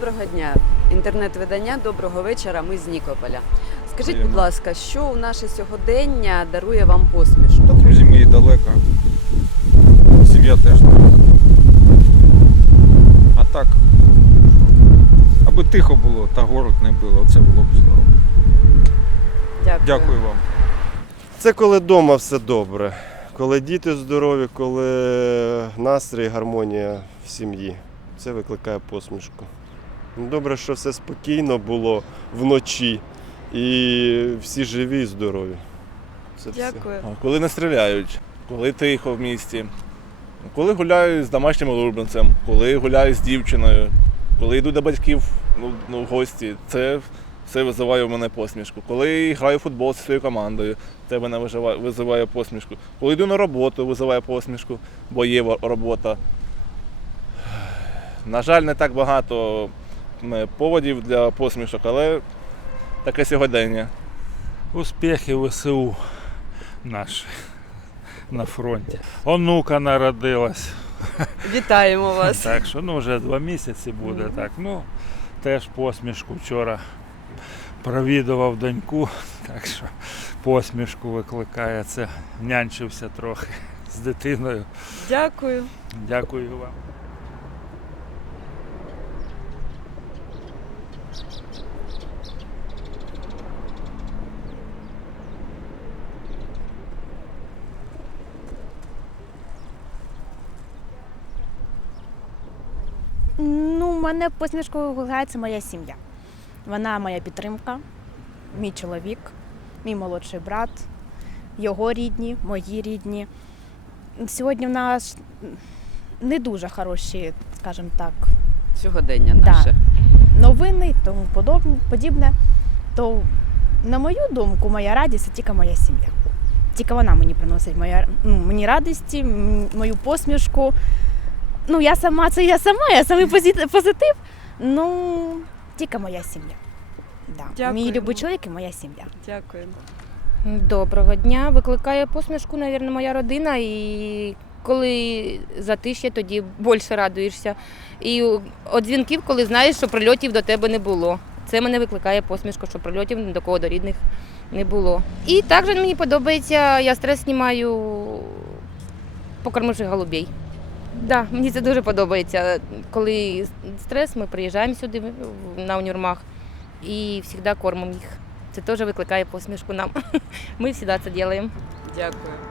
Доброго дня. Інтернет-видання Доброго вечора. Ми з Нікополя. Скажіть, Приємно. будь ласка, що у наше сьогодення дарує вам посмішку? Та друзі мої далеко. Сім'я теж далеко. А так, аби тихо було та город не було, це було б здорово. Дякую. Дякую вам. Це коли вдома все добре, коли діти здорові, коли настрій, гармонія в сім'ї. Це викликає посмішку. Добре, що все спокійно було вночі і всі живі і здорові. Це все. Дякую. А, Коли не стріляють, коли тихо в місті, коли гуляю з домашнім улюбленцем, коли гуляю з дівчиною, коли йду до батьків ну, ну, в гості, це все визиває в мене посмішку. Коли граю в футбол зі своєю командою, це мене виживає- визиває посмішку. Коли йду на роботу, визиває посмішку, бо є робота. На жаль, не так багато поводів для посмішок, але таке сьогодення. Успіхи ВСУ наші на фронті. Онука народилась. Вітаємо вас. Так що ну вже два місяці буде. Так, ну теж посмішку вчора провідував доньку, так що посмішку викликає. Це нянчився трохи з дитиною. Дякую. Дякую вам. Ну, у мене посмішкою викликається моя сім'я. Вона моя підтримка, мій чоловік, мій молодший брат, його рідні, мої рідні. Сьогодні в нас не дуже хороші, скажімо так, Сьогодення Да. новини і тому подібне. То, на мою думку, моя радість це тільки моя сім'я. Тільки вона мені приносить моя, ну, мені радості, мою посмішку. Ну, я сама це я сама, я самий позитив. Ну, тільки моя сім'я. Да. Дякую. Мій любий чоловік і моя сім'я. Дякую. Доброго дня. Викликає посмішку, мабуть, моя родина. І коли затиш'я, тоді більше радуєшся. І від дзвінків, коли знаєш, що прильотів до тебе не було. Це мене викликає посмішку, що прильотів до кого до рідних не було. І також мені подобається, я стрес знімаю, покормивши голубей. Да, мені це дуже подобається. Коли стрес, ми приїжджаємо сюди на універмаг і завжди кормимо їх. Це теж викликає посмішку нам. Ми завжди це робимо. Дякую.